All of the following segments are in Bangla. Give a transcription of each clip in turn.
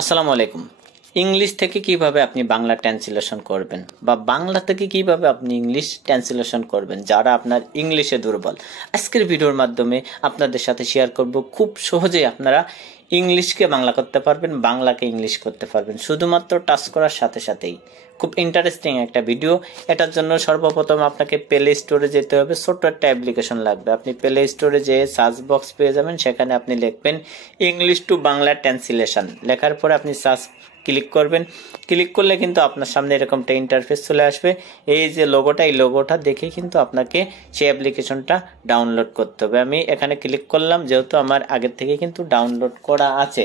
আসসালামু আলাইকুম। ইংলিশ থেকে কিভাবে আপনি বাংলা ট্রান্সলেশন করবেন বা বাংলা থেকে কিভাবে আপনি ইংলিশ ট্রান্সলেশন করবেন যারা আপনার ইংলিশে দুর্বল, আজকের ভিডিওর মাধ্যমে আপনাদের সাথে শেয়ার করব। খুব সহজেই আপনারা ইংলিশকে বাংলা করতে পারবেন, বাংলাকে ইংলিশ করতে পারবেন শুধুমাত্র টাচ করার সাথে সাথেই। খুব ইন্টারেস্টিং একটা ভিডিও। এটার জন্য সর্বপ্রথম আপনাকে প্লে স্টোরে যেতে হবে। ছোট্ট একটা অ্যাপ্লিকেশন লাগবে। আপনি প্লে স্টোরে যে সার্চ বক্স পেয়ে যাবেন, সেখানে আপনি লিখবেন ইংলিশ টু বাংলা ট্রান্সলেশন। লেখার পরে আপনি সার্চ ক্লিক করবেন। ক্লিক করলে কিন্তু আপনার সামনে এরকম একটা ইন্টারফেস চলে আসবে। এই যে লোগোটা, এই লোগোটা দেখে কিন্তু আপনাকে সেই অ্যাপ্লিকেশনটা ডাউনলোড করতে হবে। আমি এখানে ক্লিক করলাম, যেহেতু আমার আগের থেকে কিন্তু ডাউনলোড করা আছে।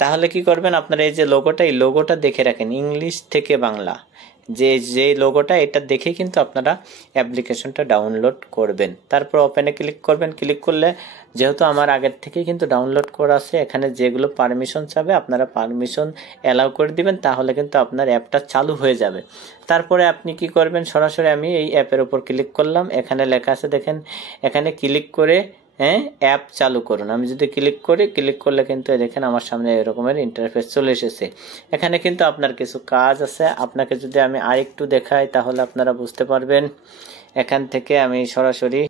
তাহলে কি করবেন, আপনারা এই যে লোগোটা, এই লোগোটা দেখে রাখেন, ইংলিশ থেকে বাংলা যে লোগোটা, এটা দেখে কিন্তু আপনারা অ্যাপ্লিকেশনটা ডাউনলোড করবেন। তারপর ওপেনে ক্লিক করবেন। ক্লিক করলে যেহেতু আমার আগের থেকে কিন্তু ডাউনলোড করা আছে, এখানে যেগুলো পারমিশন চাবে আপনারা পারমিশন অ্যালাউ করে দিবেন, তাহলে কিন্তু আপনার অ্যাপটা চালু হয়ে যাবে। তারপরে আপনি কি করবেন, সরাসরি আমি এই অ্যাপের উপর ক্লিক করলাম। এখানে লেখা আছে দেখেন, এখানে ক্লিক করে অ্যাপ চালু করুন। আমি যদি ক্লিক করি, ক্লিক করলে কিন্তু দেখেন আমার সামনে এরকমের ইন্টারফেস চলে এসেছে। এখানে কিন্তু আপনার কিছু কাজ আছে। আপনাকে যদি আমি আরেকটু দেখাই তাহলে আপনারা বুঝতে পারবেন। এখান থেকে আমি সরাসরি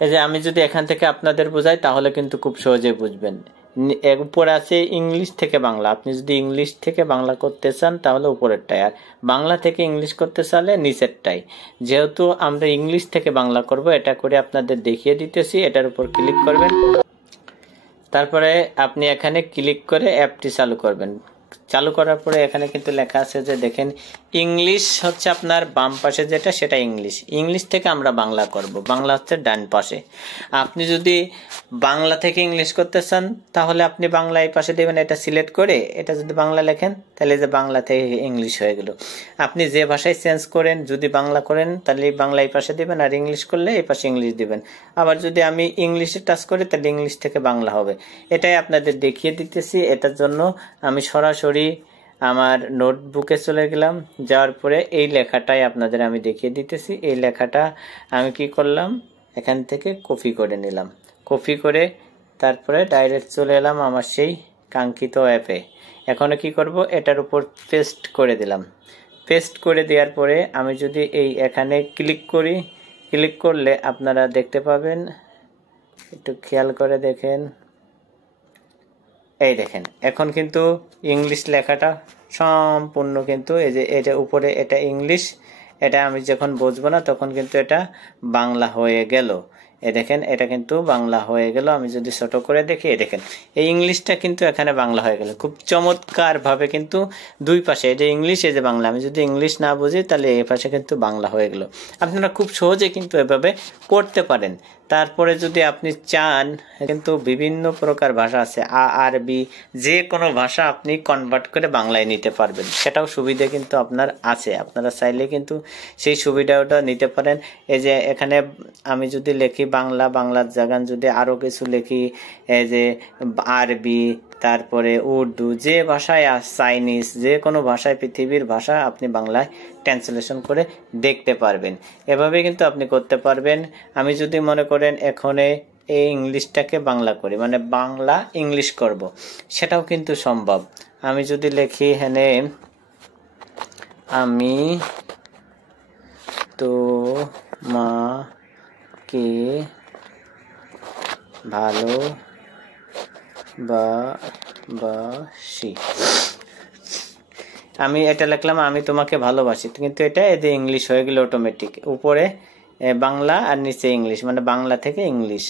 এই যে আমি যদি এখান থেকে আপনাদের বোঝাই তাহলে কিন্তু খুব সহজে বুঝবেন। উপরে আছে ইংলিশ থেকে বাংলা। আপনি যদি ইংলিশ থেকে বাংলা করতে চান তাহলে উপরেরটাই, আর বাংলা থেকে ইংলিশ করতে চাইলে নিচেরটাই। যেহেতু আমরা ইংলিশ থেকে বাংলা করব, এটা করে আপনাদের দেখিয়ে দিতেছি। এটার উপর ক্লিক করবেন। তারপরে আপনি এখানে ক্লিক করে অ্যাপটি চালু করবেন। চালু করার পরে এখানে কিন্তু লেখা আছে যে দেখেন, ইংলিশ হচ্ছে আপনার বাম পাশে যেটা, সেটা ইংলিশ। ইংলিশ থেকে আমরা বাংলা করব, বাংলা হচ্ছে ডান পাশে। আপনি যদি বাংলা থেকে ইংলিশ করতে চান তাহলে আপনি বাংলা এই পাশে দেবেন, এটা সিলেক্ট করে এটা যদি বাংলা লেখেন তাহলে যে বাংলা থেকে ইংলিশ হয়ে গেল। আপনি যে ভাষায় চেঞ্জ করেন, যদি বাংলা করেন তাহলে বাংলা এই পাশে দেবেন, আর ইংলিশ করলে এই পাশে ইংলিশ দিবেন। আবার যদি আমি ইংলিশে টাচ করি তাহলে ইংলিশ থেকে বাংলা হবে। এটাই আপনাদের দেখিয়ে দিতেছি। এটার জন্য আমি সরাসরি আমার নোটবুকে চলে গেলাম। যাওয়ার পরে এই লেখাটাই আপনাদের আমি দেখিয়ে দিতেছি। এই লেখাটা আমি কি করলাম, এখান থেকে কপি করে নিলাম। কপি করে তারপরে ডাইরেক্ট চলে এলাম আমার সেই কাঙ্ক্ষিত অ্যাপে। এখন কি করব, এটার উপর পেস্ট করে দিলাম। পেস্ট করে দেওয়ার পরে আমি যদি এই এখানে ক্লিক করি, ক্লিক করলে আপনারা দেখতে পাবেন, একটু খেয়াল করে দেখেন, এই দেখেন এখন কিন্তু ইংলিশ লেখাটা সম্পূর্ণ কিন্তু এই যে এটা উপরে, এটা ইংলিশ, এটা আমি যখন বুঝবো না তখন কিন্তু এটা বাংলা হয়ে গেল। এই দেখেন এটা কিন্তু বাংলা হয়ে গেল। আমি যদি ছোট করে দেখি, এই দেখেন এই ইংলিশটা কিন্তু এখানে বাংলা হয়ে গেল। খুব চমৎকার ভাবে কিন্তু দুই পাশে, এই যে ইংলিশ, এই যে বাংলা, আমি যদি ইংলিশ না বুঝি তাহলে এই পাশে কিন্তু বাংলা হয়ে গেল। আপনারা খুব সহজে কিন্তু এভাবে করতে পারেন। তারপরে যদি আপনি চান, কিন্তু বিভিন্ন প্রকার ভাষা আছে, আরবি, যে কোনো ভাষা আপনি কনভার্ট করে বাংলায় নিতে পারবেন, সেটাও সুবিধা কিন্তু আপনার আছে। আপনারা চাইলে কিন্তু সেই সুবিধাটা নিতে পারেন। এই যে এখানে আমি যদি লিখি বাংলা, বাংলার জায়গায় যদি আরো কিছু লিখি, এই যে আরবি, তারপরে উর্দু, যে ভাষায় চাইনিজ, যে কোনো ভাষায়, পৃথিবীর ভাষা আপনি বাংলায় ট্রান্সলেশন করে দেখতে পারবেন। এভাবে কিন্তু আপনি করতে পারবেন। আমি যদি মনে করেন এখানে এই ইংলিশটাকে বাংলা করি, মানে বাংলা ইংলিশ করব, সেটাও কিন্তু সম্ভব। আমি যদি লিখি এখানে আমি তো মাকে ভালোবাসি, আমি এটা লিখলাম আমি তোমাকে ভালোবাসি, কিন্তু এটা এদের ইংলিশ হয়ে গেল অটোমেটিক। উপরে বাংলা আর নিচে ইংলিশ, মানে বাংলা থেকে ইংলিশ।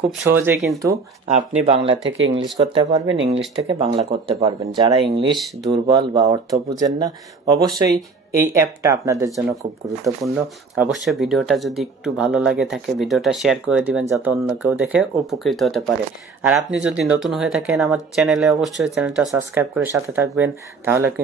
খুব সহজে কিন্তু আপনি বাংলা থেকে ইংলিশ করতে পারবেন, ইংলিশ থেকে বাংলা করতে পারবেন। যারা ইংলিশ দুর্বল বা অর্থ বুঝেন না, অবশ্যই এই অ্যাপটা আপনাদের জন্য খুব গুরুত্বপূর্ণ। অবশ্যই ভিডিওটা যদি একটু ভালো লাগে থাকে, ভিডিওটা শেয়ার করে দিবেন যাতে অন্য কেউ দেখে উপকৃত হতে পারে। আর আপনি যদি নতুন হয়ে থাকেন আমার চ্যানেলে, অবশ্যই চ্যানেলটা সাবস্ক্রাইব করে সাথে থাকবেন, তাহলে কিন্তু